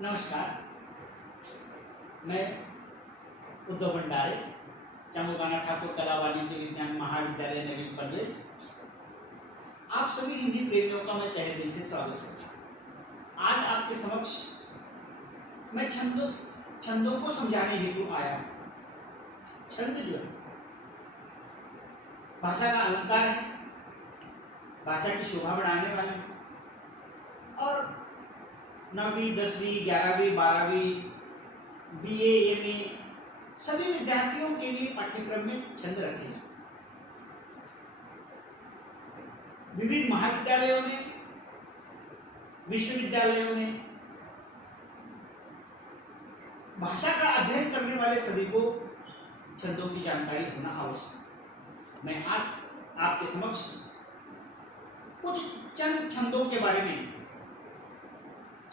नमस्कार, मैं उद्धव भंडारे, चंगुगाना ठाकुर कला वाणिज्य विज्ञान महाविद्यालय नवीन पनवेल। आप सभी हिंदी प्रेमियों का मैं तहे दिल से स्वागत करता हूँ। आज आपके समक्ष मैं छंदों को समझाने हेतु आया हूँ। छंद जो है भाषा का अलंकार है, भाषा की शोभा बढ़ाने वाले हैं और 9वीं 10वीं 11वीं 12वीं BA MA सभी विद्यार्थियों के लिए पाठ्यक्रम में छंद रखे हैं। विविध महाविद्यालयों में, विश्वविद्यालयों में भाषा का अध्ययन करने वाले सभी को छंदों की जानकारी होना आवश्यक है। मैं आज आपके समक्ष कुछ चंद छंदों के बारे में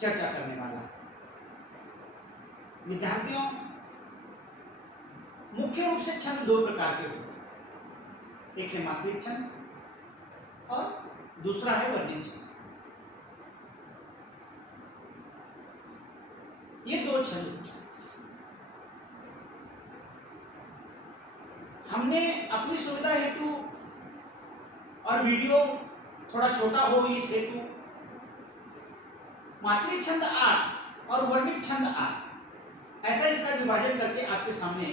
चर्चा करने वाला है। विद्यार्थियों, मुख्य रूप से छंद दो प्रकार के होते हैं। एक है मात्रिक छंद और दूसरा है वर्णिक छंद। ये दो छंद हमने अपनी सुविधा हेतु और वीडियो थोड़ा छोटा हो इस हेतु मात्रिक छंद 8 और वर्णिक छंद 8 ऐसा इसका विभाजन करके आपके सामने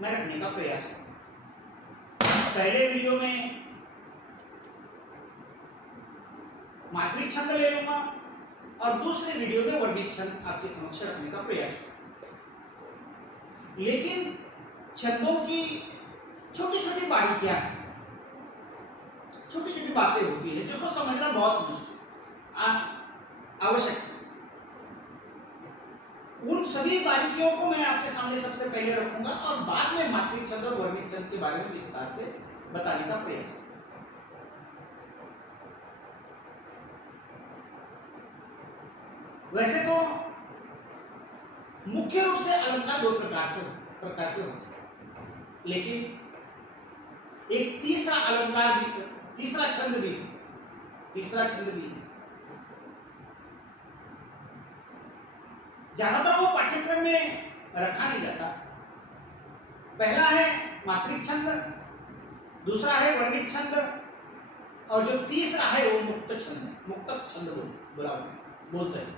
मैं रखने का प्रयास करूंगा। पहले वीडियो में मात्रिक छंद ले लूंगा और दूसरे वीडियो में वर्णिक छंद आपके समक्ष रखने का प्रयास करूंगा। लेकिन छंदों की छोटी छोटी बारीकियां, छोटी छोटी बातें होती है जिसको समझना बहुत मुश्किल आवश्यक। उन सभी बारीकियों को मैं आपके सामने सबसे पहले रखूंगा और बाद में मात्रिक छंद और वर्णिक छंद के बारे में विस्तार से बताने का प्रयास करूंगा। वैसे तो मुख्य रूप से अलंकार दो प्रकार के होते हैं, लेकिन एक तीसरा अलंकार भी, तीसरा छंद भी है। ज्यादातर वो पाठ्यक्रम में रखा नहीं जाता। पहला है मात्रिक छंद, दूसरा है वर्णिक छंद और जो तीसरा है वो मुक्त छंद है। मुक्तक छंद बोलते हैं।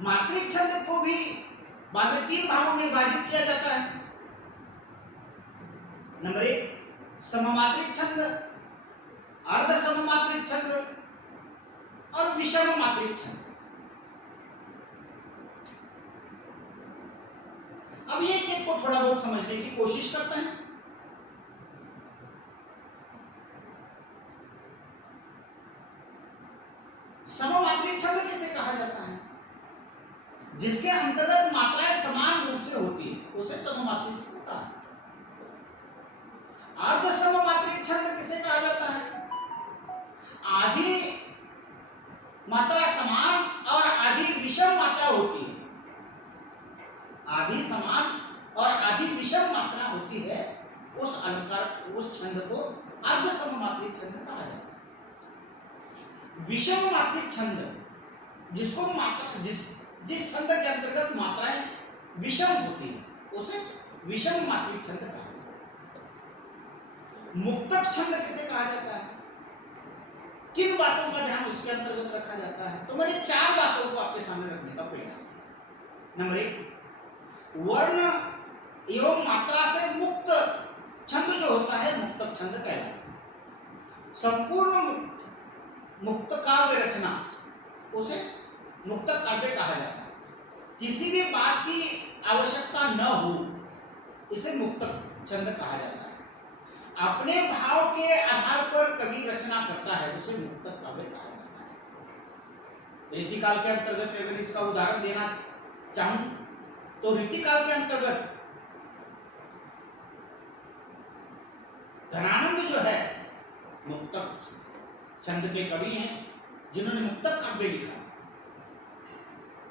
मात्रिक छंद को भी बाद में 3 भागों में विभाजित किया जाता है। नंबर 1 सममात्रिक छंद, अर्ध सममात्रिक छंद और विषम मात्रिक छंद। अब ये एक को थोड़ा बहुत समझने की कोशिश करते हैं। सममात्रिक छंद किसे कहा जाता है? जिसके अंतर्गत मात्राएं समान रूप से होती है उसे सममात्रिक छंद कहा जाता है। अर्ध सममात्रिक छंद किसे कहा जाता है? आधी मात्रा समान और आधी विषम मात्रा होती है। आधी समान और आधी विषम मात्रा होती है, उस अलंकार, उस छंद को अर्ध सममात्रिक छंद कहा जाता है। विषम मात्रिक छंद जिसको मात्रा जिस छंद के अंतर्गत मात्राएं विषम होती है उसे विषम मात्रिक छंद कहा जाता है। मुक्तक छंद किसे कहा जाता है? किन बातों का ध्यान उसके अंतर्गत रखा जाता है? तो मैंने 4 बातों को आपके सामने रखने का प्रयास किया। नंबर 1, वर्ण एवं मात्रा से मुक्त छंद जो होता है मुक्तक छंद कहलाता है। संपूर्ण मुक्त काव्य रचना उसे मुक्तक काव्य कहा जाता है। किसी भी बात की आवश्यकता न हो इसे मुक्तक छंद कहा जाता है। अपने भाव के आधार पर कवि रचना करता है उसे मुक्तक काव्य कहा जाता है। रीतिकाल के अंतर्गत अगर इसका उदाहरण देना चाहूं तो रीतिकाल के अंतर्गत धनानंद जो है मुक्तक छंद के कवि हैं जिन्होंने मुक्तक काव्य लिखा।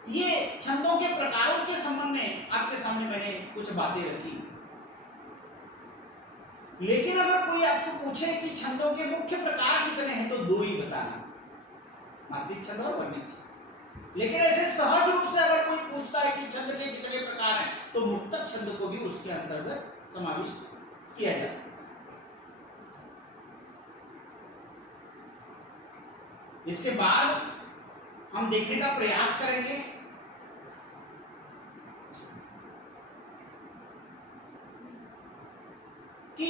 ये छंदों के प्रकारों के संबंध में आपके सामने मैंने कुछ बातें रखी। लेकिन अगर कोई आपको पूछे कि छंदों के मुख्य प्रकार कितने हैं तो दो ही बताना, मात्रिक छंद और वर्णिक छंद। लेकिन ऐसे सहज रूप से अगर कोई पूछता है कि छंद के कितने प्रकार हैं तो मुक्तक छंद को भी उसके अंतर्गत समाविष्ट किया जा सकता है। इसके बाद हम देखने का प्रयास करेंगे कि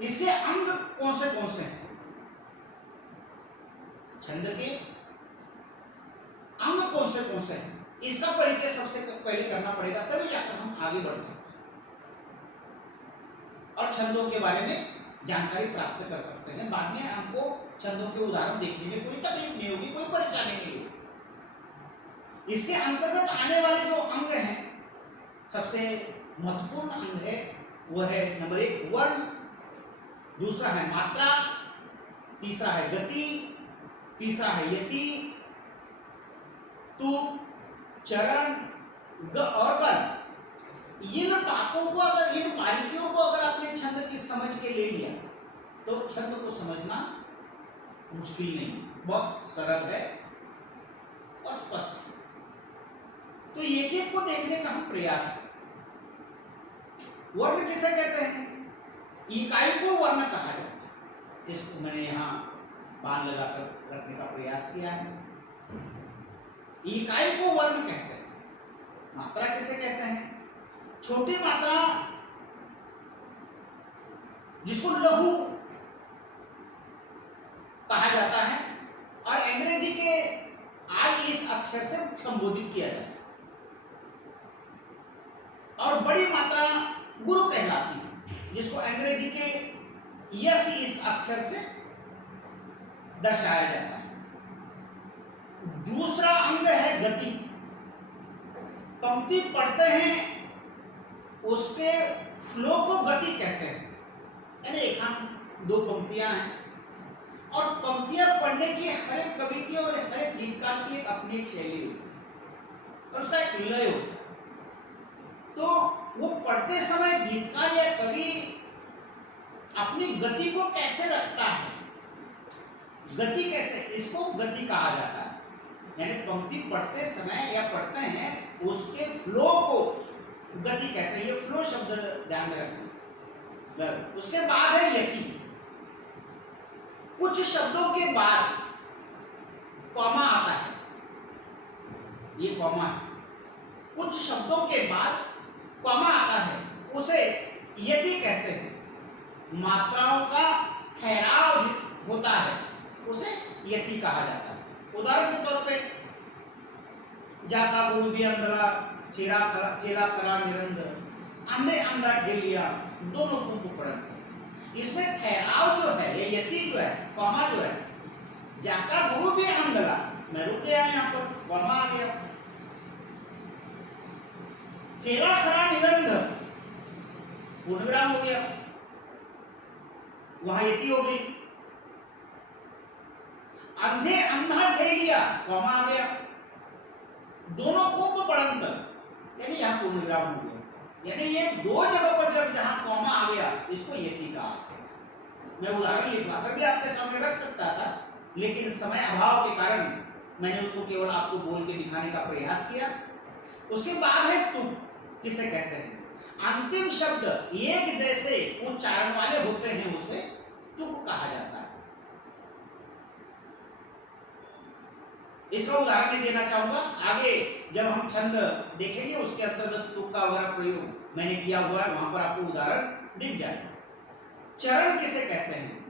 इसके अंग कौन से हैं। छंद के अंग कौन से हैं इसका परिचय सबसे पहले करना पड़ेगा, तभी जाकर हम आगे बढ़ सकते हैं और छंदों के बारे में जानकारी प्राप्त कर सकते हैं। बाद में हमको छंदों के उदाहरण देखने में कोई तकलीफ नहीं होगी, कोई परेशानी नहीं होगी। इसके अंतर्गत आने वाले जो अंग हैं, सबसे महत्वपूर्ण अंग है वो है नंबर 1 वर्ण, दूसरा है मात्रा, तीसरा है गति, तीसरा है यति, तुक, चरण, ग और गण। इन बातों को अगर, इन बारीकियों को अगर आपने छंद की समझ के ले लिया तो छंद को समझना मुश्किल नहीं, बहुत सरल है और स्पष्ट है। तो एक एक को देखने का हम प्रयास करें। वर्ण किसे कहते हैं? इकाई को वर्ण कहा जाता है। इसको मैंने यहाँ बाण लगाकर रखने का प्रयास किया है। इकाई को वर्ण कहते हैं। मात्रा किसे कहते हैं? छोटी मात्रा जिसको लघु कहा जाता है और अंग्रेजी के आई इस अक्षर से संबोधित किया जाता है, और बड़ी मात्रा गुरु कहलाती है जिसको अंग्रेजी के यस इस अक्षर से दर्शाया जाता है। दूसरा अंग है गति। पंक्ति पढ़ते हैं उसके फ्लो को गति कहते हैं। यानी एक दो पंक्तियां हैं और पंक्तियां पढ़ने की हर एक कवि की और हर एक गीतकार की एक अपनी एक शैली होती है और उसका एक लय होता है। तो वो पढ़ते समय गीतकार या कवि अपनी गति को कैसे रखता है, गति कैसे, इसको गति कहा जाता है। यानी पंक्ति पढ़ते समय या पढ़ते हैं उसके फ्लो को गति कहते हैं। ये फ्लो शब्द ध्यान में रखना। उसके बाद है यति। कुछ शब्दों के बाद कॉमा आता है, ये कॉमा है। कुछ शब्दों के बाद कॉमा आता है, उसे यति कहते हैं। मात्राओं का ठहराव होता है, उसे यति कहा जाता है। उदाहरण के तौर पे जाका गुरु भी अंधरा, चेला करा निरंतर, अंधे अंधा ढेलिया, दोनों को पढ़ते। इसमें ठहराव जो है, ये यति जो है, कॉमा जो है, जाका गुरु भी अंधरा, मैं रुक गया यहाँ पर, कॉमा आ गया। चेला खरा निरंतर, पूर्णविराम हो गया, वहां यति हो गई। अंधे अंधा ढेलिया, कॉमा आ गया। दोनों को पढ़ंत, यानी यहाँ पूर्णविराम हो गया। यानी ये दो जगह पर जब जहां कॉमा आ गया इसको यति कहा। मैं उदाहरण लिखवाकर भी आपके सामने रख सकता था, लेकिन समय अभाव के कारण मैंने उसको केवल आपको बोल के दिखाने का प्रयास किया। उसके बाद है तुक। किसे कहते हैं? अंतिम शब्द एक जैसे उच्चारण वाले होते हैं, उसे तुक कहा जाता है। इसका उदाहरण नहीं देना चाहूंगा, आगे जब हम छंद देखेंगे उसके अंतर्गत तुक का वगैरह प्रयोग मैंने किया हुआ है, वहां पर आपको उदाहरण दिख जाएगा। चरण किसे कहते हैं?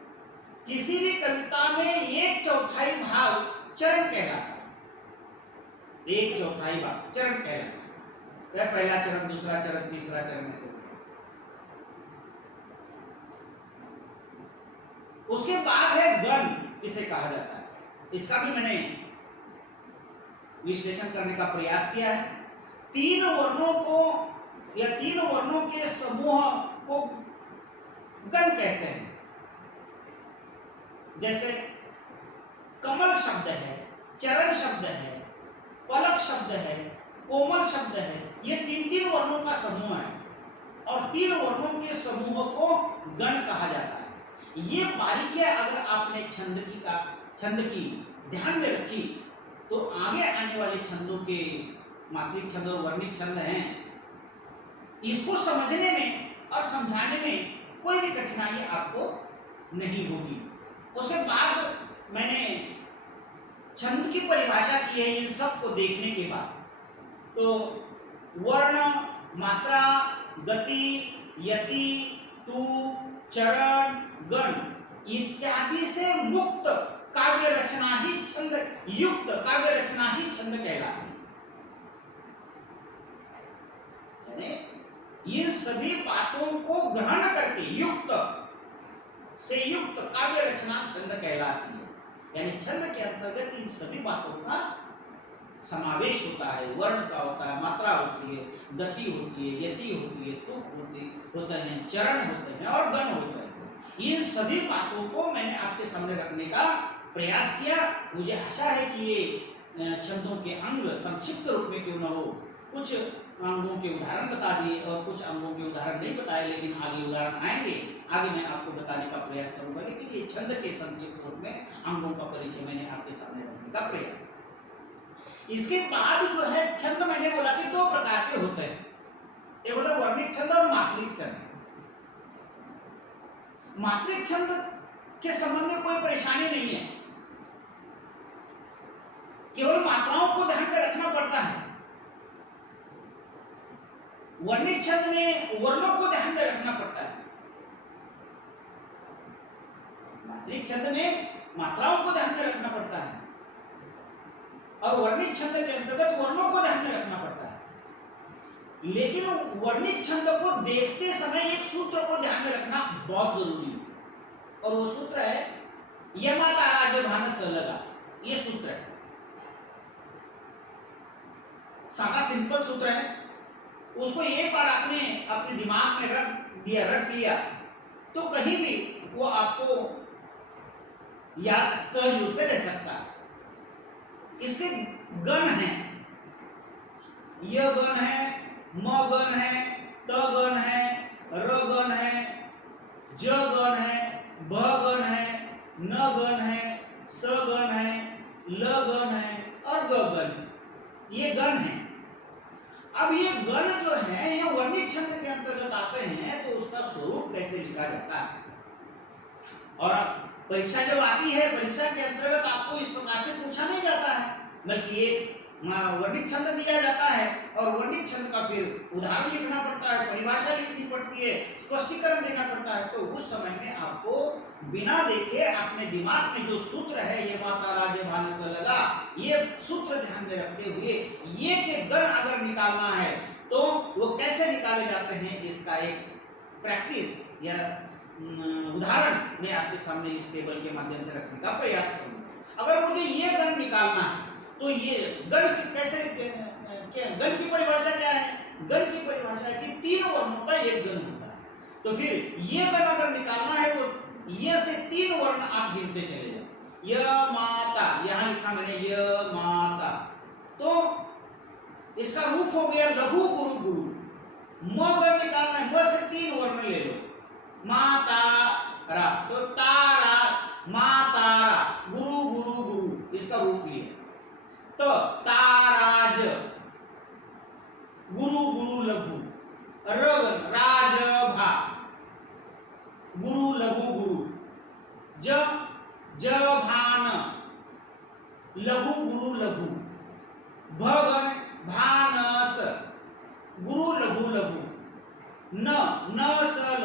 किसी भी कविता में 1/4 भाग चरण कहलाता है। 1/4 भाग चरण कहलाता है। वह पहला चरण, दूसरा चरण, तीसरा चरण ऐसे। उसके बाद है गण। किसे कहा जाता है? इसका भी मैंने विश्लेषण करने का प्रयास किया है। 3 वर्णों को या 3 वर्णों के समूह को गण कहते हैं। जैसे कमल शब्द है, चरण शब्द है, पलक शब्द है, कोमल शब्द है। ये तीन तीन वर्णों का समूह है और तीन वर्णों के समूह को गण कहा जाता है। ये बारीकियां अगर आपने छंद की ध्यान में रखी तो आगे आने वाले छंदों के मात्रिक छंद और वर्णिक छंद हैं, इसको समझने में और समझाने में कोई भी कठिनाई आपको नहीं होगी। उसके बाद मैंने छंद की परिभाषा की है इन सब को देखने के बाद। तो वर्ण, मात्रा, गति, यति, तु, चरण, गण इत्यादि से मुक्त काव्य रचना ही छंद, युक्त काव्य रचना ही छंद कहलाती है। इन सभी बातों को ग्रहण करके युक्त से युक्त काव्य रचना छंद कहलाती है। यानी छंद के अंतर्गत इन सभी बातों का समावेश होता है। वर्ण का होता है, मात्रा होती है, गति होती है, यति होती है, तुक होते हैं, चरण होते हैं और गण होते हैं। इन सभी बातों को मैंने आपके सामने रखने का प्रयास किया। मुझे आशा है कि ये छंदों के अंग संक्षिप्त रूप में क्यों न हो, कुछ अंगों के उदाहरण बता दिए और कुछ अंगों के उदाहरण नहीं बताए, लेकिन आगे उदाहरण आएंगे। आगे मैं आपको बताने का प्रयास करूंगा, लेकिन ये छंद के संक्षिप्त रूप में अंगों का परिचय मैंने आपके सामने रखने का प्रयास। इसके बाद जो है छंद, मैंने बोला कि दो प्रकार के होते हैं, एक होता है वर्णिक छंद और मात्रिक छंद। मात्रिक छंद के संबंध में कोई परेशानी नहीं है, केवल मात्राओं को ध्यान में रखना पड़ता है। वर्णिक छंद में वर्णों को ध्यान में रखना पड़ता है, मात्रिक छंद में मात्राओं को ध्यान में रखना पड़ता है और वर्णिक छंद के अंतर्गत वर्णों को ध्यान में रखना पड़ता है। लेकिन वर्णिक छंद को देखते समय एक सूत्र को ध्यान में रखना बहुत जरूरी है और वो सूत्र है यमाता राजभान सलगा। ये सूत्र है, सादा सिंपल सूत्र है। उसको एक बार आपने अपने दिमाग में रख दिया तो कहीं भी वो आपको याद सहज रूप से रह सकता है। इसके गण हैं, य गण है, म गण है, त गण है, र गण है, ज गण है, भ गण है, न गण है, स गण है, ल गण है और ग गण है। ये गण है। अब ये गण जो है ये वर्णिक छंद के अंतर्गत आते हैं, तो उसका स्वरूप कैसे लिखा जाता है। और परीक्षा जब आती है, परीक्षा के अंतर्गत आपको इस प्रकार से पूछा नहीं जाता है, बल्कि एक वर्णिक छंद दिया जाता है और वर्णिक छंद का फिर उदाहरण लिखना पड़ता है, परिभाषा लिखनी पड़ती है, स्पष्टीकरण देना पड़ता है। तो उस समय में आपको बिना देखे अपने दिमाग में जो सूत्र है ये माता राजे भाने से लगा, ये सूत्र ध्यान में रखते हुए ये के गण अगर निकालना है तो वो कैसे निकाले जाते हैं, इसका एक प्रैक्टिस या उदाहरण मैं आपके सामने इस टेबल के माध्यम से रखने का प्रयास करूंगा। अगर मुझे ये गण निकालना है तो ये गण की कैसे, गण की परिभाषा क्या है? गण की परिभाषा है कि तीन वर्णों का एक गण होता है। तो फिर ये गण अगर निकालना है तो ये से तीन वर्ण आप गिनते चले जाओ। य माता, यहां लिखा मैंने य माता, तो इसका रूप हो गया लघु गुरु गुरु। म गण निकालना है, म से तीन वर्ण ले लो, माता रा, तो तारा मातारा, गुरु गुरु गुरु, इसका रूप लिया। तो ताराज, गुरु गुरु लघु, रगन राजभा, गुरु लघु गुरु, जभान, लघु गुरु लघु, भगन भानस, गुरु लघु लघु, नसल,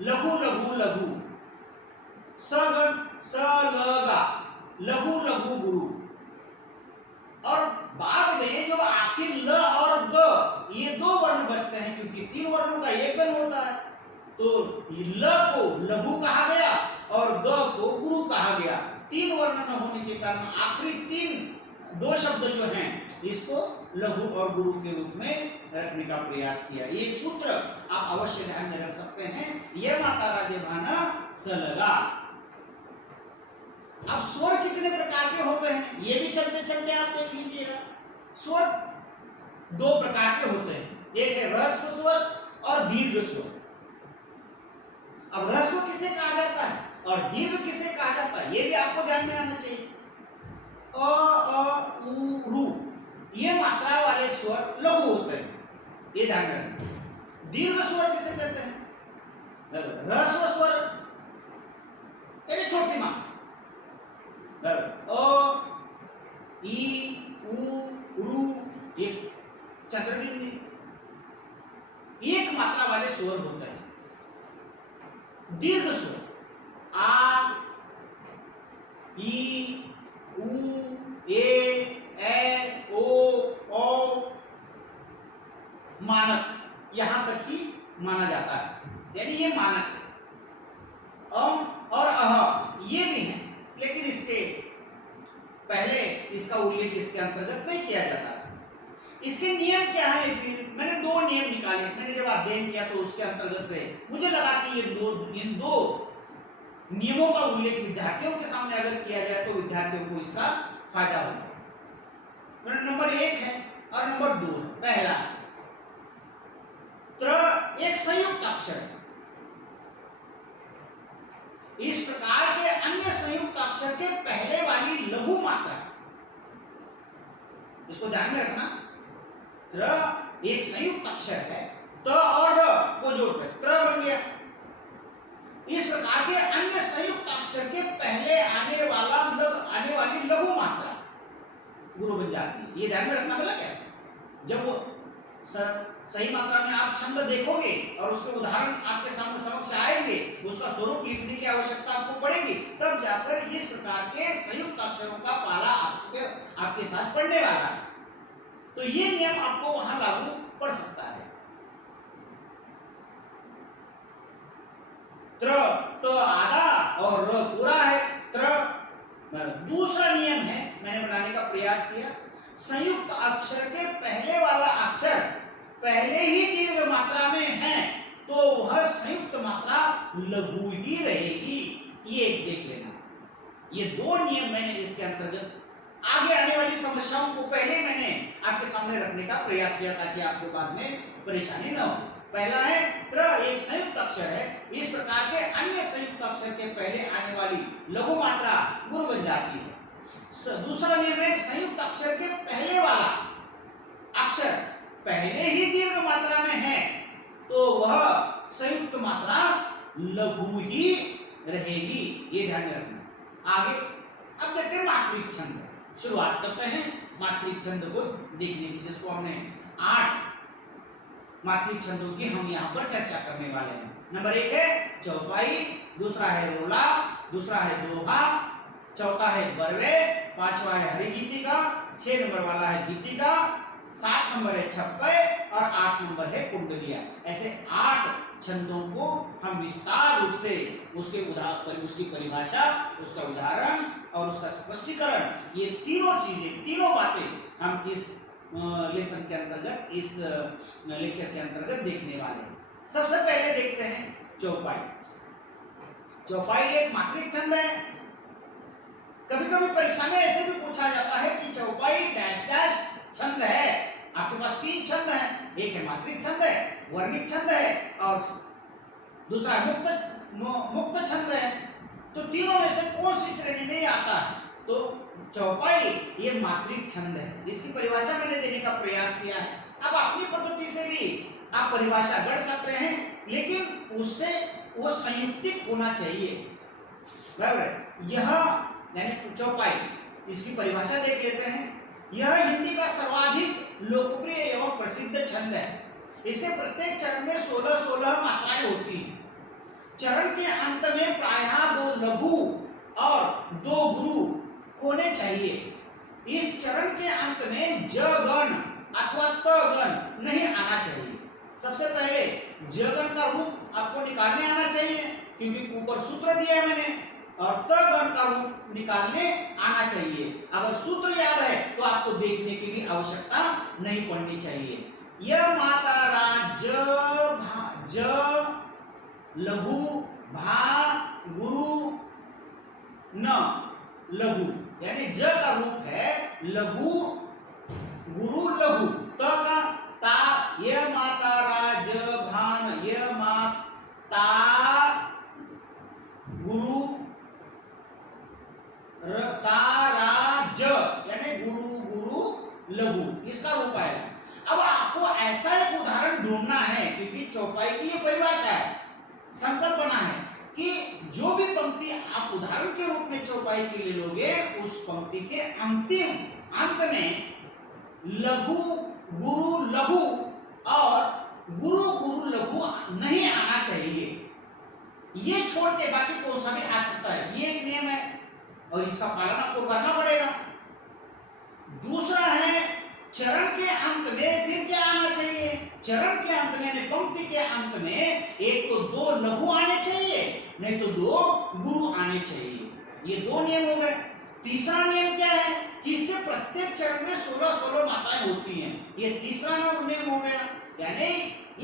लघु लघु लघु, सगन सलगा, लघु लघु गुरु। और बाद में जो आखिर ल और ग ये दो वर्ण बचते हैं, क्योंकि तीन वर्णों का एक गण होता है, तो ल को लघु कहा गया और ग को गुरु कहा गया। तीन वर्ण न होने के कारण आखिरी तीन दो शब्द जो हैं इसको लघु और गुरु के रूप में रखने का प्रयास किया। ये सूत्र आप अवश्य ध्यान में रख सकते हैं, ये माता राजे भाना सलगा। अब स्वर कितने प्रकार के होते हैं ये भी चलते चलते आप देख लीजिएगा। स्वर दो प्रकार के होते हैं, एक है ह्रस्व स्वर और दीर्घ स्वर। अब ह्रस्व किसे कहा जाता है और दीर्घ किसे कहा जाता है, ये भी आपको ध्यान में आना चाहिए। अ उ रु ये मात्रा वाले स्वर लघु होते हैं, ये ध्यान रखना। दीर्घ स्वर किसे कहते हैं, ह्रस्व स्वर यानी छोटी मात्रा, अ ई उ रु ये चतुर्विद एक मात्रा वाले स्वर होते हैं। दीर्घ स्वर आ ई उ ए ओ मानक यहां तक ही माना जाता है, यानी ये मानक और अह ये भी है, लेकिन इसके पहले इसका उल्लेख इसके अंतर्गत नहीं किया जाता। इसके नियम क्या है, मैंने दो नियम निकाले। मैंने जब अध्ययन किया तो उसके अंतर्गत से मुझे लगा कि इन दो नियमों का उल्लेख विद्यार्थियों के सामने अगर किया जाए तो विद्यार्थियों को इसका फायदा होगा। नंबर 1 है और नंबर 2 है। पहला त्र एक संयुक्त अक्षर है, इस प्रकार के अन्य संयुक्त अक्षर के पहले वाली लघु मात्रा, इसको ध्यान में रखना। त्र एक संयुक्त अक्षर है, त और र को जोड़कर त्र बन गया। इस प्रकार के अन्य संयुक्त अक्षर के पहले आने वाली लघु मात्रा गुरु बन जाती है। ये ध्यान में रखना पड़ेगा क्या, जब वो सही मात्रा में आप छंद देखोगे और उसके उदाहरण आपके सामने समक्ष आएंगे, उसका स्वरूप लिखने की आवश्यकता आपको पड़ेगी, तब जाकर इस प्रकार के संयुक्त अक्षरों का पाला आपके साथ पड़ने वाला है। तो ये नियम आपको वहां लागू पड़ सकता है। त्र तो आधा और र पूरा है। त्र दूसरा नियम है, मैंने बनाने का प्रयास किया। संयुक्त अक्षर के पहले वाला अक्षर पहले ही दीर्घ मात्रा में है तो वह संयुक्त मात्रा लघु ही रहेगी। ये एक देख लेना। ये दो नियम मैंने इसके अंतर्गत आगे आने वाली समस्याओं को पहले मैंने आपके सामने रखने का प्रयास किया ताकि आपको बाद में परेशानी न हो। पहला है त्र एक संयुक्त अक्षर है, इस प्रकार के अन्य संयुक्त अक्षर के पहले आने वाली लघु मात्रा गुरु बन जाती है। दूसरा नियम है संयुक्त अक्षर के पहले वाला अक्षर पहले ही दीर्घ मात्रा में है तो वह संयुक्त मात्रा लघु ही रहेगी। ये ध्यान में रखना। आगे अब देखते हैं मात्रिक छंद। शुरुआत करते हैं मात्रिक छंद को देखने की, जिसको हमने 8 मात्रिक छंदों की हम यहाँ पर चर्चा करने वाले हैं। नंबर 1 है चौपाई, दूसरा है रोला, दूसरा है दोहा, चौथा है बरवे, पांचवा है हरिगीतिका, 6 नंबर वाला है गीतिका, 7 नंबर है छप्पे और 8 नंबर है कुंडलिया। ऐसे 8 छंदों को हम विस्तार रूप से उसकी परिभाषा, उसका उदाहरण और उसका स्पष्टीकरण, ये तीनों चीजें, तीनों बातें हम इस लेसन के अंतर्गत, इस लेक्चर के अंतर्गत देखने वाले हैं। सबसे पहले देखते हैं चौपाई। चौपाई एक मात्रिक छंद है। कभी कभी परीक्षा में ऐसे भी पूछा जाता है कि चौपाई डैश डैश छंद है। आपके पास 3 छंद है, एक है मात्रिक छंद है, वर्णिक छंद है और दूसरा मुक्त छंद है। तो तीनों में से कौन सी श्रेणी में आता है? तो चौपाई ये मात्रिक छंद है। इसकी परिभाषा मैंने देने का प्रयास किया है। अब अपनी पद्धति से भी आप परिभाषा गढ़ सकते हैं, लेकिन उससे वो संयुक्तिक होना चाहिए। बराबर। यह यानी चौपाई, इसकी परिभाषा देख लेते हैं। यह हिंदी का सर्वाधिक लोकप्रिय एवं प्रसिद्ध छंद है। इसके प्रत्येक चरण में 16-16 मात्राएं होती हैं। चरण के अंत में प्रायः 2 लघु और 2 गुरु होने चाहिए। इस चरण के अंत में ज गण अथवा त गण नहीं आना चाहिए। सबसे पहले ज गण का रूप आपको निकालने आना चाहिए, क्योंकि ऊपर सूत्र दिया है मैंने, और त गण का रूप निकालने आना चाहिए। अगर सूत्र याद है तो आपको देखने की भी आवश्यकता नहीं पड़नी चाहिए। यह मात्रा ज लघु भा गुरु न लघु, यानी ज का रूप है लघु गुरु लघु, त का ता, य माता रा, ज भान, य माता गुरु, ता रा ज यानी गुरु गुरु लघु, इसका रूप आएगा। अब आपको ऐसा एक उदाहरण ढूंढना है, क्योंकि चौपाई की ये परिभाषा है, संकल्पना है कि जो भी पंक्ति आप उदाहरण के रूप में चौपाई के लिए लोगे, उस पंक्ति के अंतिम अंत में लघु गुरु लघु और गुरु गुरु लघु नहीं आना चाहिए। ये छोड़ के बाकी कौन सा भी आ सकता है, ये एक नियम है और इसका पालन आपको करना पड़ेगा। दूसरा है चरण के अंत में फिर क्या आना चाहिए, चरण के अंत में यानी पंक्ति के अंत में एक तो दो लघु आने चाहिए, नहीं तो दो गुरु आने चाहिए। ये दो नियम हो गए। तीसरा नियम क्या है कि इसके प्रत्येक चरण में 16-16 मात्राएं होती हैं। ये तीसरा नियम हो गया। यानी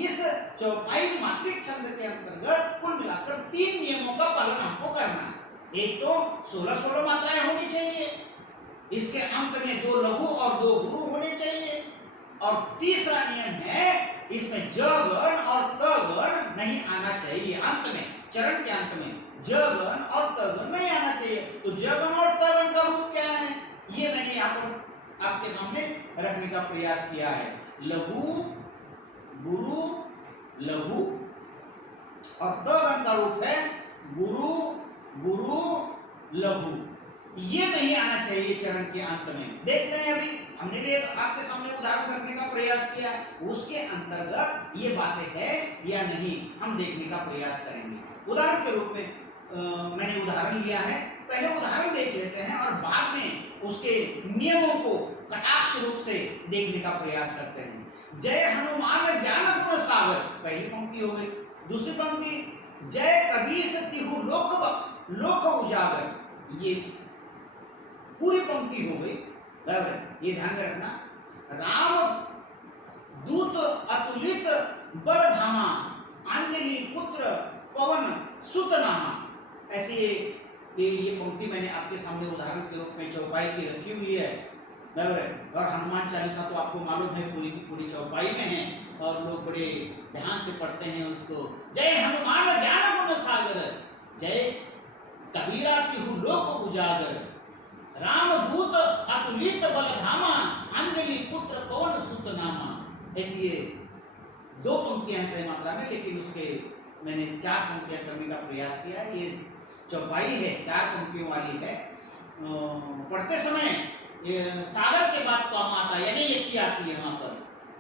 इस चौपाई मात्रिक छंद के अंतर्गत कुल मिलाकर 3 नियमों का पालन हमको करना है। एक तो 16-16 मात्राएं होनी चाहिए, इसके अंत में 2 लघु और 2 गुरु होने चाहिए, और तीसरा नियम है इसमें ज गण और त गण नहीं आना चाहिए। अंत में चरण के अंत में ज गण और त गण नहीं आना चाहिए। तो ज गण और त गण का रूप क्या है, ये मैंने यहाँ पर आपके सामने रखने का प्रयास किया है। लघु गुरु लघु और त गण का रूप है गुरु गुरु लघु। ये नहीं आना चाहिए चरण के अंत में। देखते हैं, अभी हमने भी आपके सामने उदाहरण रखने का प्रयास किया है, उसके अंतर्गत ये बातें है या नहीं हम देखने का प्रयास करेंगे। उदाहरण के रूप में मैंने उदाहरण लिया है, पहले उदाहरण देख लेते हैं और बाद में उसके नियमों को कटाक्ष रूप से देखने का प्रयास करते हैं। जय हनुमान ज्ञान गुण सागर, पहली पंक्ति हो गई। दूसरी पंक्ति जय कबीर तिहु लोक उजागर, ये पूरी पंक्ति हो गई। बराबर, ये ध्यान रखना। राम दूत अतुलित बल धामा, अंजलि पुत्र पवन सुत नामा, ऐसी ये पंक्ति मैंने आपके सामने उदाहरण के रूप में चौपाई की रखी हुई है। बराबर, और हनुमान चालीसा तो आपको मालूम है पूरी की पूरी चौपाई में है और लोग बड़े ध्यान से पढ़ते हैं उसको। जय हनुमान ज्ञान गुण सागर, जय कबीरा तिहु लोक उजागर, राम दूत अतुलित बल धामा, अंजलि पुत्र पवन सुत नामा। ऐसी ये 2 पंक्तियां हैं सही मात्रा में, लेकिन उसके मैंने 4 पंक्तियां करने का प्रयास किया। ये चौपाई है, 4 पंक्तियों वाली है। पढ़ते समय ये सागर के बाद कम आता है, यानी यति आती है वहां पर।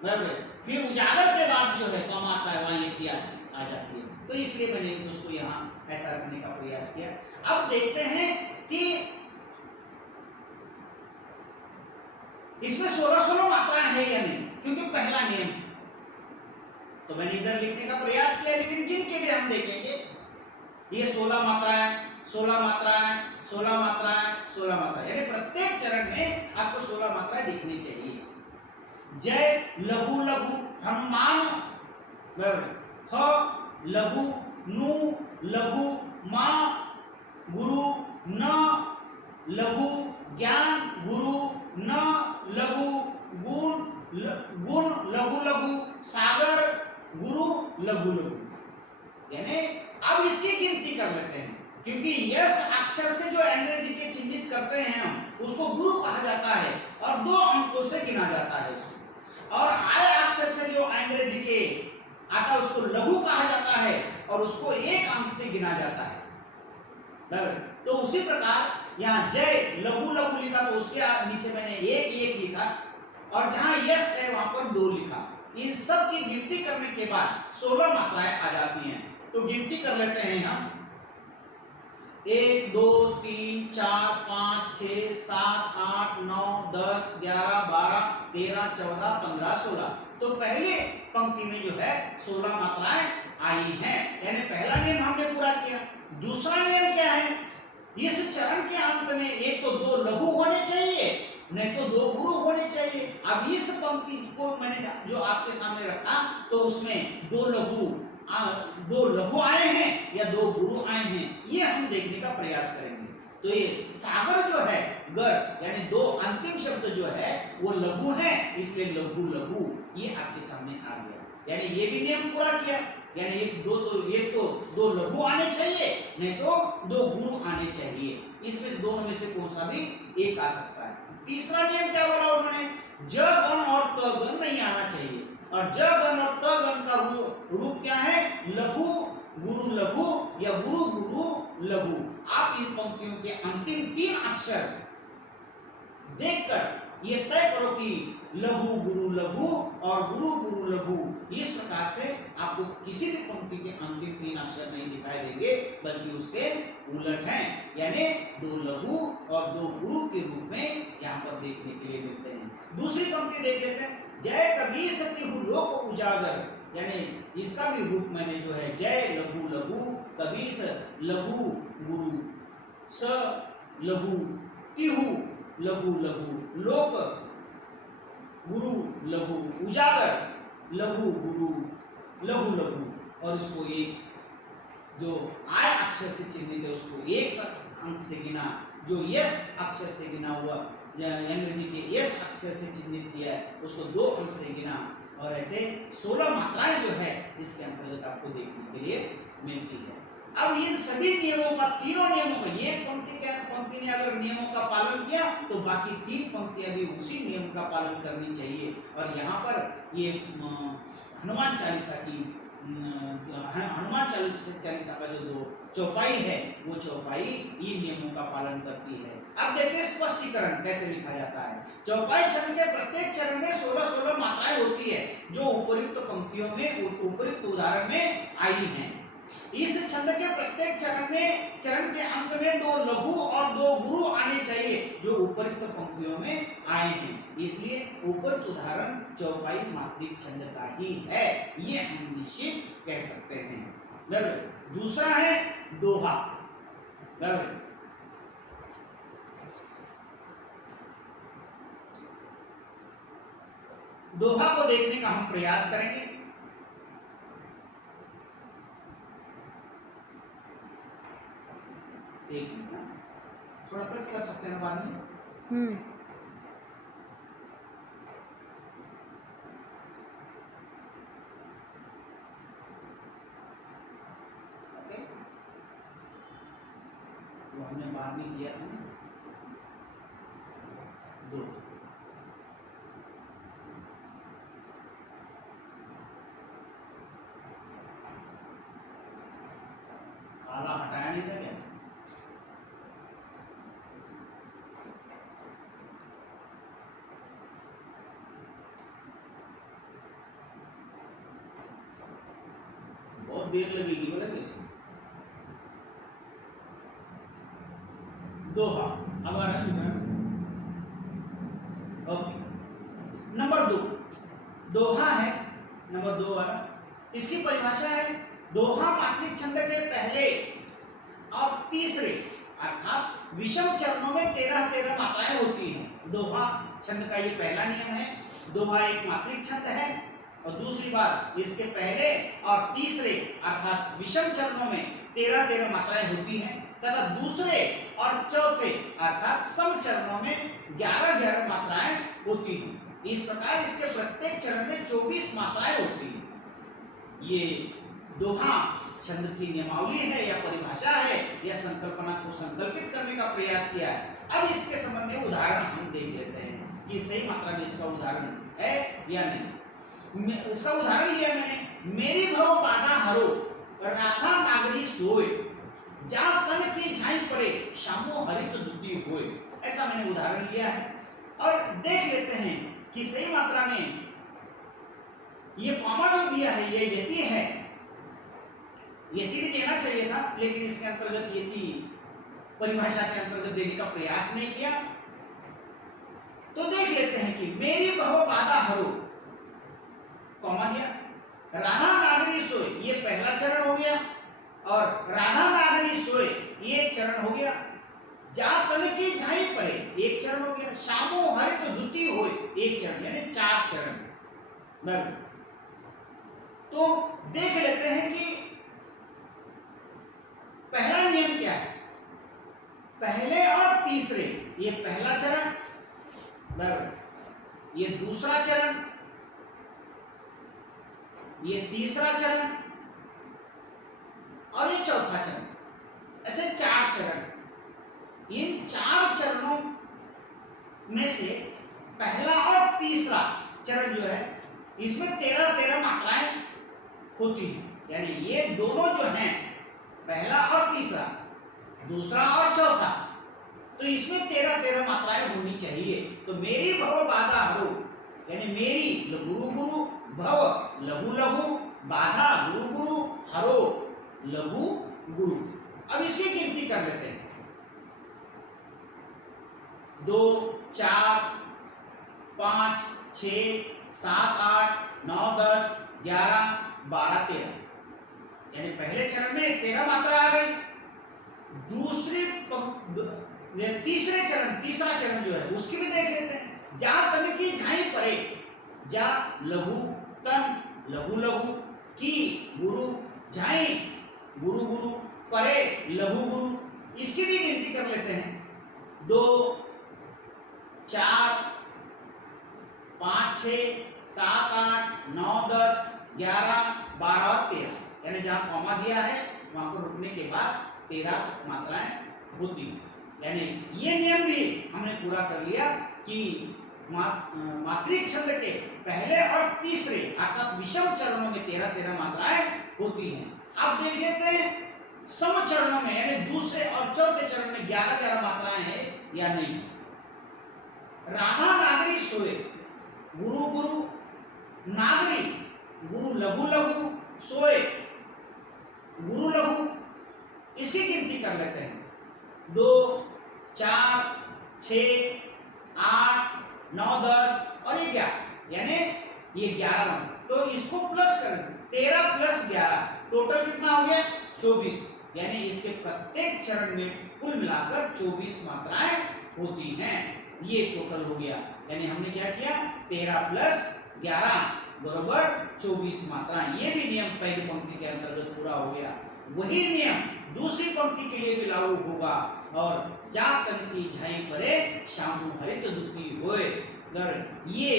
बराबर, फिर उजागर के बाद जो है कम आता है, वहां यति आ जाती है। तो इसलिए मैंने उसको यहाँ ऐसा रखने का प्रयास किया। अब देखते हैं कि इसमें 16-16 मात्राएं है या नहीं, क्योंकि पहला नियम। तो मैंने इधर लिखने का प्रयास किया, लेकिन गिन के भी हम देखेंगे। ये 16 मात्राएं 16 मात्राएं 16 मात्राएं 16 मात्राएं, यानी प्रत्येक चरण में आपको 16 मात्राएं दिखनी चाहिए। जय लघु लघु हनुमान, ह लघु नु लघु मा गुरु न लघु ज्ञान गुरु न लघु गुण लघु लघु सागर गुरु लघु लघु। यानी अब इसकी गिनती कर लेते हैं, क्योंकि यस अक्षर से जो अंग्रेजी के चिन्हित करते हैं हम उसको गुरु कहा जाता है और 2 अंकों से गिना जाता है उसको, और आय अक्षर से जो अंग्रेजी के आता है उसको लघु कहा जाता है और उसको 1 अंक से गिना जाता है। तो उसी प्रकार यहाँ जय लघु लघु लिखा तो उसके नीचे मैंने 1 लिखा, और जहां यस है वहां पर 2 लिखा। इन सब की गिनती करने के बाद 16 मात्राएं आ जाती हैं। तो गिनती कर लेते हैं हम। 1 2 3 4 5 6 7 8 9 10 11 12 13 14 15 16। तो पहले पंक्ति में जो है 16 मात्राएं आई हैं, यानी पहला नियम हमने पूरा किया। दूसरा नियम क्या है, इस चरण के अंत में एक तो 2 लघु होने चाहिए, नहीं तो 2 गुरु होने चाहिए। अब इस पंक्ति को मैंने जो आपके सामने रखा तो उसमें 2 लघु आए हैं या 2 गुरु आए हैं, ये हम देखने का प्रयास करेंगे। तो ये सागर जो है गर, यानी दो अंतिम शब्द जो है वो लघु है, इसलिए लघु लघु ये आपके सामने आ गया। यानी ये भी नियम पूरा किया, यानी एक तो दो लघु आने चाहिए, नहीं तो दो गुरु आने चाहिए। इसमें दोनों में से कौन सा भी एक आ सकता है। तीसरा नियम क्या बोला उन्होंने, ज गण और त गण नहीं आना चाहिए, और ज गण और त गण का रूप क्या है, लघु गुरु लघु या गुरु गुरु लघु। आप इन पंक्तियों के अंतिम 3 अक्षर देखकर ये तय करो कि लघु गुरु लघु और गुरु गुरु लघु। इस प्रकार से आपको किसी भी पंक्ति के अंतिम 3 अक्षर नहीं दिखाई देंगे, बल्कि उसके उलट हैं, यानी 2 लघु और 2 गुरु के रूप में यहाँ पर देखने के लिए मिलते हैं। दूसरी पंक्ति देख लेते हैं, जय कबीर सतिहु लोक उजागर, यानी इसका भी रूप मैंने जो है जय लघु लघु, कबीर लघु गुरु, स लघु, तिहु लघु लघु, लोक गुरु लघु, उजागर लघु गुरु लघु लघु, और इसको एक जो आय अक्षर से चिन्हित है उसको 1 अंक से गिना, जो यस अक्षर से गिना हुआ अंग्रेजी के यस अक्षर से चिन्हित किया है उसको 2 अंक से गिना, और ऐसे 16 मात्राएं जो है इसके अंतर्गत आपको देखने के लिए मिलती है। अब इन सभी नियमों का, तीनों नियमों का, ये पंक्ति ने अगर नियमों का पालन किया तो बाकी 3 पंक्तियां भी उसी नियम का पालन करनी चाहिए। और यहाँ पर ये हनुमान चालीसा का जो चौपाई है वो चौपाई इन नियमों का पालन करती है। अब देखिए स्पष्टीकरण कैसे लिखा जाता है। चौपाई छंद के प्रत्येक चरण में 16-16 मात्राएं होती है, जो उपयुक्त पंक्तियों में उपयुक्त उदाहरण में आई हैं। इस छंद के प्रत्येक चरण के अंत में 2 लघु और 2 गुरु आने चाहिए, जो उपयुक्त पंक्तियों में आए हैं, इसलिए उपयुक्त उदाहरण चौपाई मात्रिक छंद का ही है, ये हम निश्चित कह सकते हैं। दूसरा है दोहा। दोहा को देखने का हम प्रयास करेंगे। एक मिनट, थोड़ा कट कर सकते हैं बाद में। ओके, तो हमने बाद में किया था 2। काला हटाया नहीं था क्या? बहुत देर लगेगी बोले कैसे। दोहा हमारा ओके। नंबर 2 दोहा है, नंबर 2 वाला। इसकी परिभाषा है, दोहा मात्रिक छंद के पहले और तीसरे अर्थात विषम चरणों में 13-13 मात्राएं होती हैं। दोहा छंद का ये पहला नियम है। दोहा एक मात्रिक छंद है, और दूसरी बात इसके पहले और तीसरे अर्थात विषम चरणों में 13-13 मात्राएं होती हैं, तथा दूसरे और चौथे अर्थात सम चरणों में 11-11 मात्राएं होती हैं। इस प्रकार इसके प्रत्येक चरण में 24 मात्राएं होती हैं। ये दोहा छंद की नियमावली है या परिभाषा है या संकल्पना को संकल्पित करने का प्रयास किया है। अब इसके संबंध में उदाहरण हम देख लेते हैं कि सही मात्रा में इसका उदाहरण है या नहीं। इसका उदाहरण लिया मैंने, मेरी भव बाधा हरो राधा नागरी सोए, जा तन की झाई परे शामो हरित दुती होए। ऐसा मैंने उदाहरण लिया है, और देख लेते हैं कि सही मात्रा में ये कॉमा जो दिया है ये यति है। यति भी देना चाहिए था, लेकिन इसके अंतर्गत यति परिभाषा के अंतर्गत देने का प्रयास नहीं किया। तो देख लेते हैं कि मेरी भव बाधा हरो, कॉमा दिया, राधा नागरी सोए ये पहला चरण हो गया, और राधा नागरी सोए ये एक चरण हो गया, जा तन की झाई परे एक चरण हो गया, शामो हरित दुती होए एक चरण, यानी 4 चरण। तो देख लेते हैं कि पहला नियम क्या है। पहले और तीसरे, ये पहला चरण बराबर, ये दूसरा चरण, ये तीसरा चरण और ये चौथा चरण, ऐसे 4 चरण। इन 4 चरणों में से पहला और तीसरा चरण जो है इसमें 13-13 मात्राएं होती हैं, यानी ये दोनों जो हैं पहला और तीसरा, दूसरा और चौथा, तो इसमें 13-13 मात्राएं होनी चाहिए। तो मेरी भव बाधा हरो, यानी मेरी गुरु गुरु, भव लघु लघु, बाधा गुरु गुरु, हरो लघु गुरु। अब इसकी गिनती कर लेते हैं। 2 4 5 6 7 8 9 10 11 12 13, यानी पहले चरण में 13 मात्रा आ गई। तीसरा चरण जो है उसकी भी देख लेते हैं। जा तन की झाई परे, जा लघु तन लघु लघु, की गुरु झाई गुरु गुरु, परे लघु गुरु, इसकी भी गिनती कर लेते हैं। 2 4 5 6 7 8 9 10 11 12 और 13, यानी जहां कॉमा दिया है वहां पर रुकने के बाद 13 मात्राएं होती हैं। यानी ये नियम भी हमने पूरा कर लिया कि मात्रिक छंद के पहले और तीसरे अर्थात विषम चरणों में 13-13 मात्राएं होती हैं। अब देख लेते हैं सम चरणों में, यानी दूसरे और चौथे चरण में 11-11 मात्राएं हैं या नहीं। राधा नागरी सोए, गुरु गुरु, नागरी गुरु लघु लघु, सोए गुरु लघु, इसकी गिनती कर लेते हैं। 2 4 6 8 9 10 और ये 11, यानी ये 11 नंबर, तो इसको प्लस करें, 13 + 11 टोटल कितना हो गया 24, यानी इसके प्रत्येक चरण में कुल मिलाकर 24 मात्राएं होती हैं। ये टोटल हो गया, यानी हमने क्या किया 13 + 11 बराबर 24 मात्राएं। ये भी नियम पहली पंक्ति के अंतर्गत पूरा हो गया। वही नियम दूसरी पंक्ति के लिए भी लागू होगा। और जा तन की झाई परे, श्यामु हरित दुखी होए, ये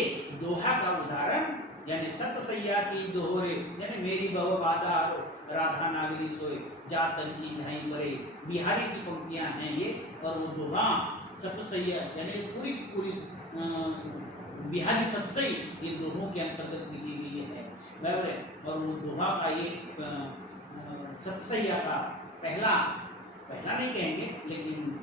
दोहा का उदाहरण, यानी सतसैया की दोहरे, यानी मेरी भव बाधा राधा नागरी सोए, जा तन की झाई परे, बिहारी की पंक्तियां हैं ये। और वो दोहा सतसैया, यानी पूरी की पूरी बिहारी सतसई, ये दोहों के अंतर्गत लिखी गई है बराबर है। और वो दोहा का ये सतसैया का पहला नहीं कहेंगे, लेकिन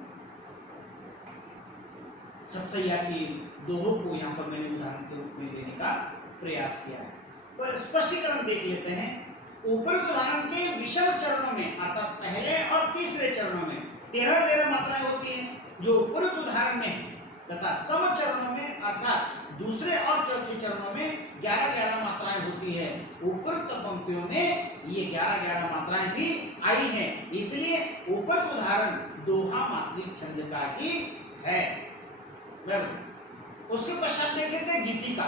सतसैया की दोहों को यहाँ पर मैंने उदाहरण के रूप में देने का प्रयास किया है। तो स्पष्टीकरण देख लेते हैं। ऊपर उदाहरण के विषम चरणों में अर्थात पहले और तीसरे चरणों में 13-13 मात्राएं होती हैं जो पूर्व उदाहरण में है, तथा सम चरणों में अर्थात दूसरे और चौथे चरणों में 11-11 मात्राएं होती है। उपरोक्त पंक्तियों में ये 11-11 मात्राएं भी आई हैं, इसलिए ऊपर उदाहरण दोहा मात्रिक छंद का ही है। उसके पश्चात देख लेते हैं गीतिका।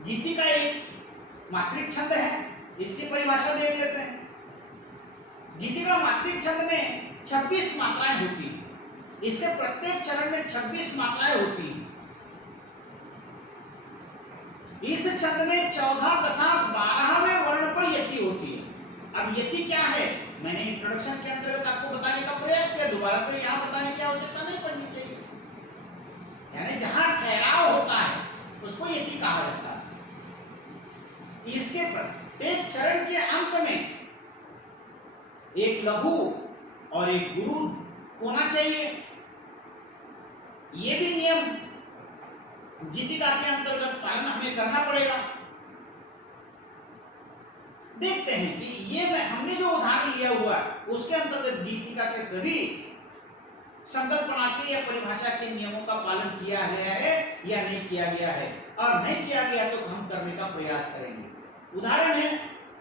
गीतिका एक मात्रिक छंद है, इसकी परिभाषा देख लेते हैं। गीतिका मात्रिक छंद में 26 मात्राएं होती हैं, इसके प्रत्येक चरण में 26 मात्राएं होती हैं। इस छंद में 14 तथा 12वें वर्ण पर यति होती है। अब यति क्या है, मैंने इंट्रोडक्शन के अंतर्गत आपको बताने का प्रयास किया, दोबारा से यहाँ बताने की आवश्यकता नहीं पड़नी चाहिए। यानी जहां ठहराव होता है उसको यति कहा जाता है। इसके प्रत्येक चरण के अंत में एक लघु और एक गुरु होना चाहिए। ये भी नियम गीतिका के अंतर्गत पालन हमें करना पड़ेगा। देखते हैं कि ये हमने जो उदाहरण लिया हुआ है उसके अंतर्गत गीतिका के सभी संकल्पना के या परिभाषा के नियमों का पालन किया गया है या नहीं किया गया है, और नहीं किया गया तो हम करने का प्रयास करेंगे। उदाहरण है,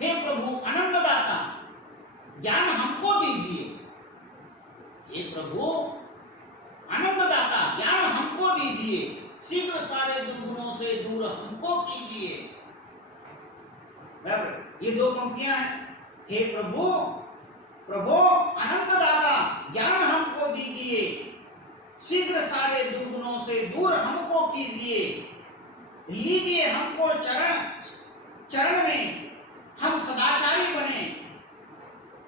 हे प्रभु आनंददाता ज्ञान हमको दीजिए। हे प्रभु आनंददाता ज्ञान हमको दीजिए, शीघ्र सारे दुर्गुणों से दूर हमको कीजिए। ये दो पंक्तियां हैं। हे प्रभु प्रभु आनंददाता ज्ञान हमको दीजिए, शीघ्र सारे दुर्गुणों से दूर हमको कीजिए, लीजिए हमको चरण चरण में, हम सदाचारी बने,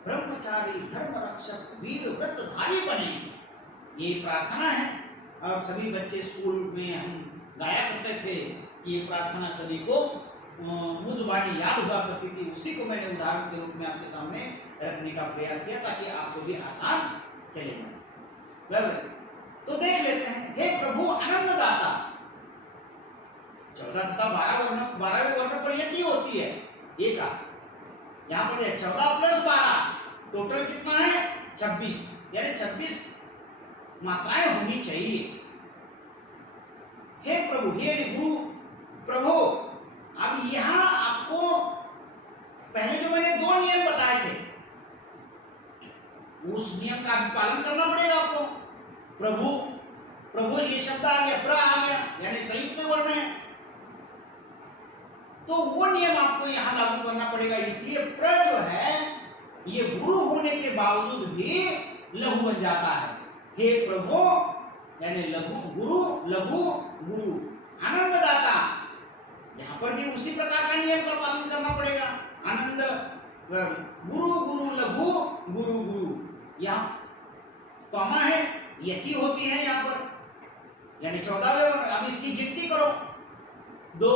ब्रह्मचारी धर्म रक्षक वीर व्रतधारी बने। ये प्रार्थना है। और सभी बच्चे स्कूल में हम गाया करते थे कि ये प्रार्थना सभी को मुझबानी याद हुआ करती थी। उसी को मैंने उदाहरण के रूप में आपके सामने रखने का प्रयास किया ताकि आपको भी आसान चले जाए। बराबर। तो देख लेते हैं, हे प्रभु आनंददाता। 14 तथा 12वें वर्ण पर यति होती है एक का। यहाँ पर 14 प्लस 12 टोटल कितना है 26, यानी 26 मात्राएं होनी चाहिए। हे प्रभु, हे गुरु प्रभु। अब यहां आपको पहले जो मैंने 2 नियम बताए थे उस नियम का पालन करना पड़ेगा आपको। प्रभु प्रभु ये शब्द आ गया, प्र आ गया, यानी संयुक्त वर्ण है, तो वो नियम आपको यहां लागू करना पड़ेगा। इसलिए प्र जो है ये गुरु होने के बावजूद भी लघु बन जाता है। हे प्रभु यानी लघु गुरु, लघु गुरु, आनंददाता। यहां पर भी उसी प्रकार का नियम का पालन करना पड़ेगा। आनंद गुरु गुरु, लघु गुरु गुरु, यहाँ कॉमा है, यति होती है यहाँ पर, यानी 14वें। अब इसकी गिनती करो, 2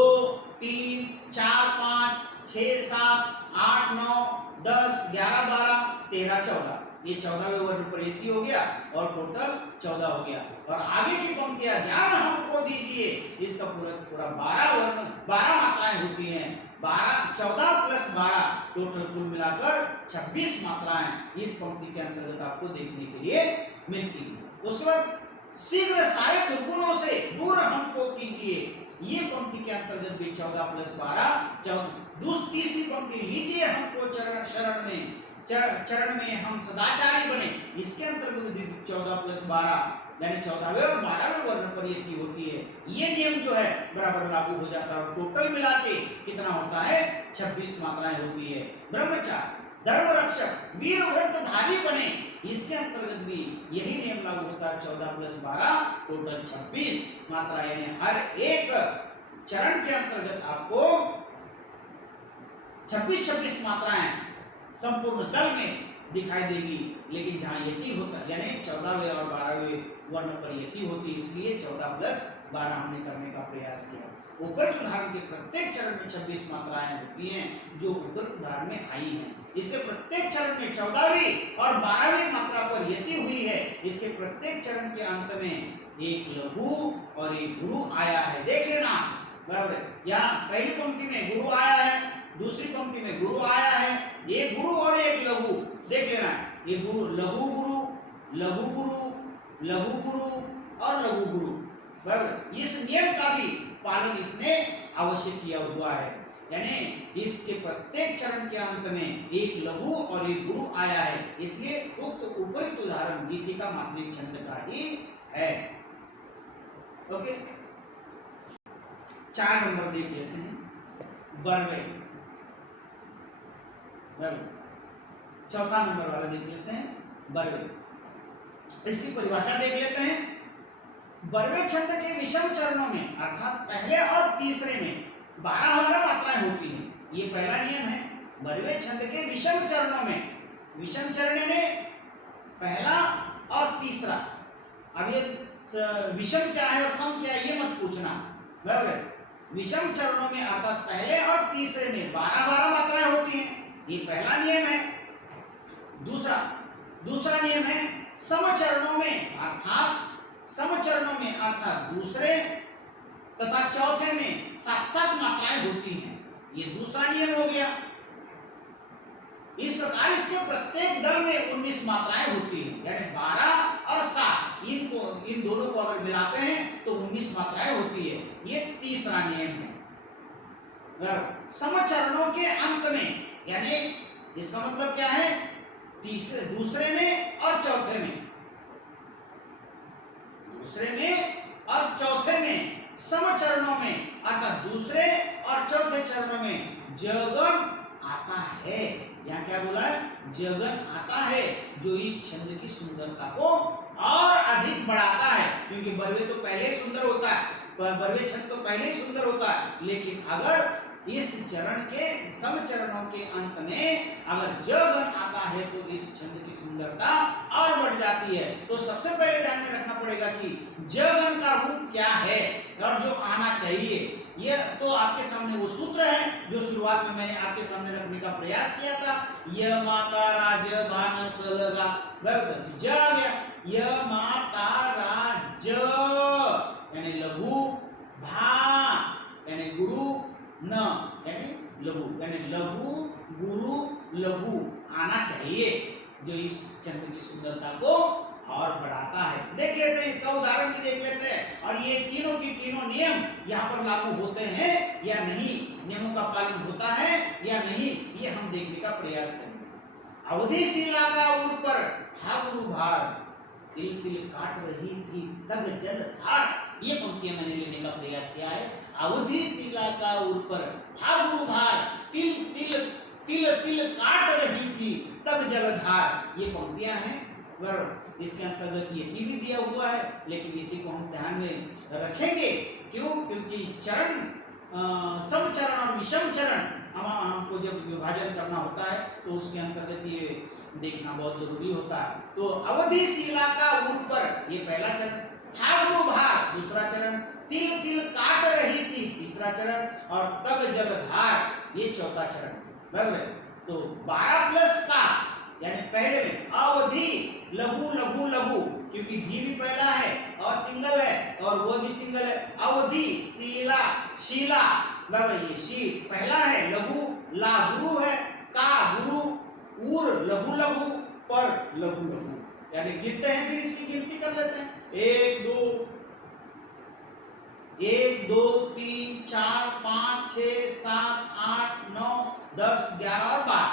3 4 5 6 7 8 9 10 11 12 13 14, ये 14वें वर्ण पर यति हो गया और टोटल 14 हो गया। और आगे की पंक्तियां ज्ञान हमको दीजिए, इसका पूरा 12 वर्ण 12 मात्राएं होती हैं। 14 प्लस 12 टोटल कुल मिलाकर 26 मात्राएं इस पंक्ति के अंतर्गत आपको देखने के लिए मिलती है। उसके बाद शीघ्र सारे दुर्गुणों से दूर हमको कीजिए, ये पंक्ति के अंतर्गत भी 14 प्लस 12 तीसरी पंक्ति, लीजिए हमको चरण में हम सदाचारी बने, इसके अंतर्गत 14 प्लस 12 यानी 14वें और 12वें वर्ण पर यति होती है। ये नियम जो है बराबर लागू हो जाता है और टोटल मिला के कितना होता है 26 मात्राएं होती है। ब्रह्मचारी धर्म रक्षक वीर व्रतधारी बने, इसके अंतर्गत भी यही नियम लागू होता है। 14 प्लस 12 टोटल 26 मात्रा, यानी हर एक चरण के अंतर्गत आपको 26 मात्राएं संपूर्ण दल में दिखाई देगी। लेकिन जहां यति होता है यानी 14वें और 12वें वर्ण पर यति होती है, इसलिए 14 प्लस 12 हमने करने का प्रयास किया। उपरोक्त उदाहरण के प्रत्येक चरण में 26 मात्राएं होती हैं जो उपरोक्त उदाहरण में आई हैं। इसके प्रत्येक चरण में 14वीं और 12वीं मात्रा पर यति हुई है। इसके प्रत्येक चरण के अंत में एक लघु और एक गुरु आया है, देख लेना। बराबर, यहाँ पहली पंक्ति में गुरु आया है, दूसरी पंक्ति में गुरु आया है, एक गुरु और एक लघु, देख लेना। ये गुरु, लघु गुरु, लघु गुरु, लघु गुरु और लघु गुरु। बराबर, इस नियम का भी पालन इसने अवश्य किया हुआ है, यानी इसके प्रत्येक चरण के अंत में एक लघु और एक गुरु आया है, इसलिए उक्त उपयुक्त उदाहरण गीतिका माध्यमिक छंद का ही है। ओके, 4 नंबर देख लेते हैं, बरवे। चौथा नंबर वाला देख लेते हैं, बरवे। इसकी परिभाषा देख लेते हैं। बरवे छंद के विषम चरणों में अर्थात पहले और तीसरे में 12 मात्राएं होती हैं, ये पहला नियम है। बरवे छंद के विषम चरणों में, विषम चरण में पहला और तीसरा। अब ये विषम क्या है और सम क्या है ये मत पूछना, बराबर। विषम चरणों में अर्थात पहले और तीसरे में 12 मात्राएं होती हैं, ये पहला नियम है। दूसरा नियम है समचरणों में अर्थात दूसरे तथा चौथे में 7 मात्राएं होती हैं, ये दूसरा नियम हो गया। इस प्रकार इसके प्रत्येक दल में 19 मात्राएं होती हैं, यानी 12 और 7 इन दोनों को अगर मिलाते हैं तो 19 मात्राएं होती है, ये तीसरा नियम है। समचरणों के अंत में, यानी इसका मतलब क्या है, दूसरे में और चौथे में, समचरणों में अर्थात दूसरे और चौथे चरणों में जगम आता है, यहाँ क्या बोला है? जगन आता है जो इस छंद की सुंदरता को और अधिक बढ़ाता है, क्योंकि बरवे तो पहले ही सुंदर होता है, बरवे छंद तो पहले ही सुंदर होता है, लेकिन अगर इस चरण के सम चरणों के अंत में अगर जगन आता है तो इस छंद की सुंदरता और बढ़ जाती है। तो सबसे पहले ध्यान में रखना पड़ेगा कि जगन का रूप क्या है और जो आना चाहिए। ये तो आपके सामने वो सूत्र है जो शुरुआत में मैंने आपके सामने रखने का प्रयास किया था। य माता राज बान स लगा, बराबर ज आ गया। य माता राज यानी लघु, भा यानी गुरु, न यानी लघु, यानी लघु गुरु लघु आना चाहिए जो इस छंद की सुंदरता को और बढ़ाता है। देख लेते हैं, इसका उदाहरण भी देख लेते हैं, और ये तीनों की तीनों नियम यहाँ पर लागू होते हैं या नहीं, नियमों का पालन होता है या नहीं, ये हम देखने का प्रयास करेंगे। अवधि शिला का उर पर था गुरु भार, तिल तिल काट रही थी तब जल धार। ये पंक्तियां मैंने लेने का प्रयास किया है। अवधि शिला का उर पर था गुरु भार, तिल तिल तिल तिल काट रही थी तब जलधार। ये पंक्तियां हैं, बराबर। इसके अंतर्गत यति भी दिया हुआ है, लेकिन यति को हम ध्यान में रखेंगे। क्यों? क्योंकि चरण सम चरण और विषम चरण हमको जब विभाजन करना होता है तो उसके अंतर्गत ये देखना बहुत जरूरी होता है। तो अवधि शिला का उर पर, ये पहला चरण, था गुरु भार दूसरा चरण, तिल तिल काट रही थी तीसरा चरण, और तब जलधार ये चौथा चरण, बराबर। तो 12 + 7 यानी पहले में अवधि लघु लघु लघु, क्योंकि धी भी पहला है और सिंगल है और वो भी सिंगल है। अवधि शिला शिला, बराबर, ये शी पहला है, लघु ला गुरु है, का गुरु, उर लघु लघु, पर लघु लघु, यानी गिनते हैं, फिर इसकी गिनती कर लेते हैं। 1 2 1 2 3 4 5 6 7 8 9 10 11 और 12,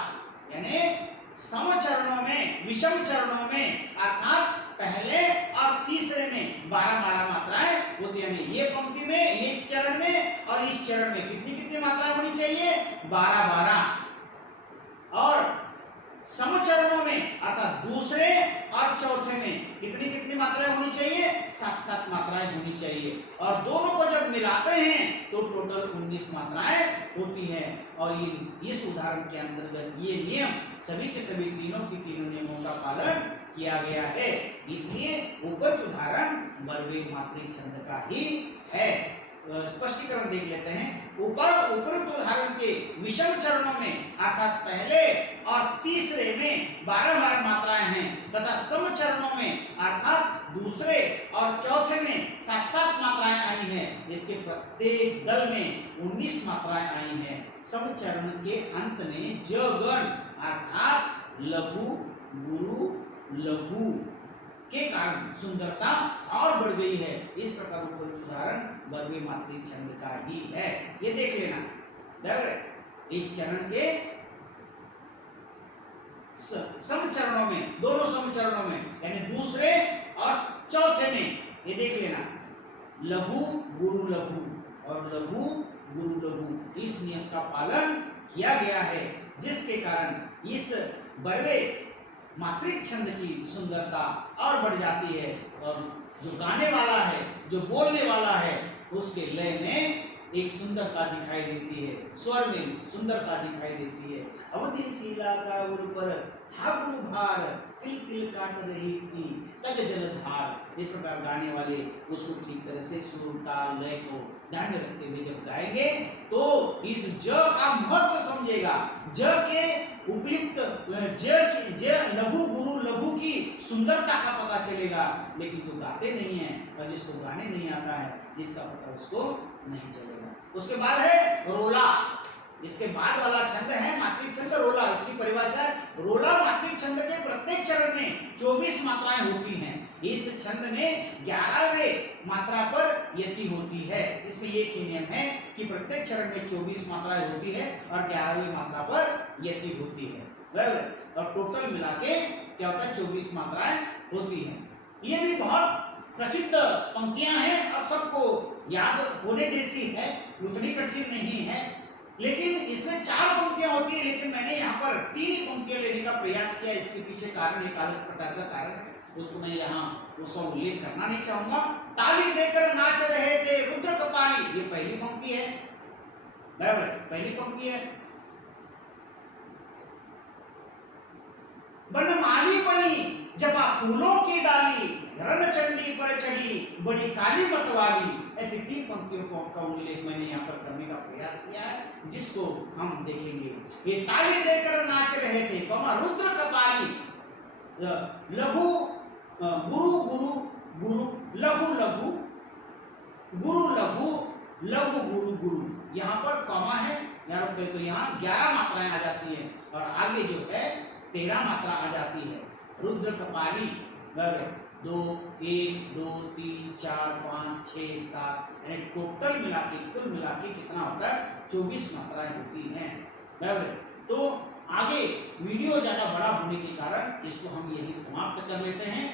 यानी सम चरणों में विषम चरणों में अर्थात पहले और तीसरे में 12 मात्राएं होती है। ये पंक्ति में, इस चरण में और इस चरण में कितनी कितनी मात्राएं होनी चाहिए? 12। और सम चरणों में अर्थात दूसरे और चौथे में कितनी कितनी मात्राएं होनी चाहिए? 7 मात्राएं होनी चाहिए। और दोनों को जब मिलाते हैं तो टोटल 19 मात्राएं होती हैं। और ये इस उदाहरण के अंतर्गत ये नियम सभी के सभी तीनों की तीनों नियमों का पालन किया गया है, इसलिए उपरोक्त उदाहरण बरवे मात्रिक छंद का ही है। स्पष्टीकरण देख लेते हैं। उपरोक्त उदाहरण के विषम चरणों में अर्थात पहले और तीसरे में 12 मात्राएं हैं, तथा सम चरणों में अर्थात दूसरे और चौथे में 7 मात्राएं आई हैं। इसके प्रत्येक दल में 19 मात्राएं आई हैं। सम चरण के अंत में जगन अर्थात लघु गुरु लघु के कारण सुंदरता और बढ़ गई है। इस प्रकार उपरोक्त उदाहरण बरवे मात्रिक छंद का ही है, ये देख लेना, बराबर। इस चरण के सम चरणों में, दोनों सम चरणों में यानी दूसरे और चौथे में, ये देख लेना, लघु गुरु लघु और लघु गुरु लघु, इस नियम का पालन किया गया है, जिसके कारण इस बरवे मात्रिक छंद की सुंदरता और बढ़ जाती है। और जो गाने वाला है, जो बोलने वाला है, उसके लय में एक सुंदरता दिखाई देती है, स्वर में सुंदरता दिखाई देती है। अवधि शिला का उर पर था गुरु भार, तिल तिल काट रही थी तग जलधार। इस प्रकार गाने वाले उसको ठीक तरह से सुर ताल लय को ध्यान में रखते हुए जब गाएंगे तो इस ज का महत्व समझेगा, ज के उपयुक्त, ज लघु गुरु लघु की सुंदरता का पता चलेगा। लेकिन जो गाते नहीं है और जिसको गाने नहीं आता है, इसका पता उसको नहीं चलेगा। उसके बाद है रोला, इसके बाद वाला छंद है मात्रिक छंद रोला। इसकी परिभाषा है, रोला मात्रिक छंद के प्रत्येक चरण में 24 मात्राएं होती हैं। इस छंद में 11वें मात्रा पर यति होती है। इसमें एक ही नियम है कि प्रत्येक चरण में 24 मात्राएं होती है और 11वें मात्रा पर यति होती है, बराबर। और टोटल मिला के क्या होता है? 24 मात्राएं होती हैं। ये भी बहुत प्रसिद्ध पंक्तियां हैं और सबको याद होने जैसी है, उतनी कठिन नहीं है। लेकिन इसमें 4 पंक्तियां होती है, लेकिन मैंने यहाँ पर 3 ही पंक्तियां लेने का प्रयास किया। इसके पीछे कारण एक अलग प्रकार का कारण है, उसको मैं यहाँ उसका उल्लेख करना नहीं चाहूंगा। ताली देकर नाच रहे थे रुद्र कपाली, ये पहली पंक्ति है, बराबर, पहली पंक्ति है। बनमाली बनी जपा फूलों की डाली, रणचंडी पर चढ़ी बड़ी काली मतवाली, ऐसी 3 पंक्तियों को का उल्लेख मैंने यहाँ पर करने का प्रयास किया है, जिसको हम देखेंगे। ये ताली देकर नाच रहे थे, रुद्र कपाली, लघु गुरु गुरु गुरु, लघु लघु गुरु, लघु लघु गुरु गुरु, यहाँ पर कॉमा है यार, तो यहाँ 11 मात्राएं आ जाती हैं और आगे जो है 13 मात्रा आ जाती है। रुद्र कपाली 2 1 2 3 4 5 6 7, यानी टोटल मिला के, कुल मिला के कितना होता है, 24 मात्राएं होती हैं, बराबर। तो आगे वीडियो ज्यादा बड़ा होने के कारण इसको हम यही समाप्त कर लेते हैं।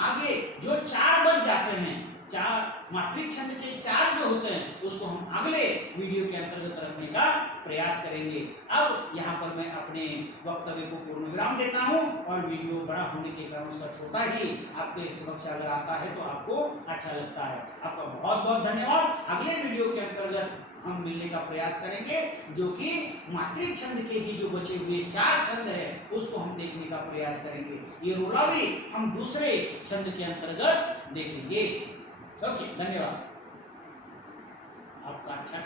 आगे जो 4 बच जाते हैं, 4 मात्रिक छंद के 4 जो होते हैं, उसको हम अगले वीडियो के अंतर्गत रखने का प्रयास करेंगे। अब यहाँ पर मैं अपने वक्तव्य को पूर्ण विराम देता हूँ, और वीडियो बड़ा होने के कारण उसका छोटा ही आपके समक्ष अगर आता है तो आपको अच्छा लगता है। आपका बहुत बहुत धन्यवाद। अगले वीडियो के अंतर्गत हम मिलने का प्रयास करेंगे, जो कि मात्रिक छंद के ही जो बचे हुए 4 छंद है उसको हम देखने का प्रयास करेंगे। ये रोला भी हम दूसरे छंद के अंतर्गत देखेंगे। ओके, धन्यवाद। आपका अच्छा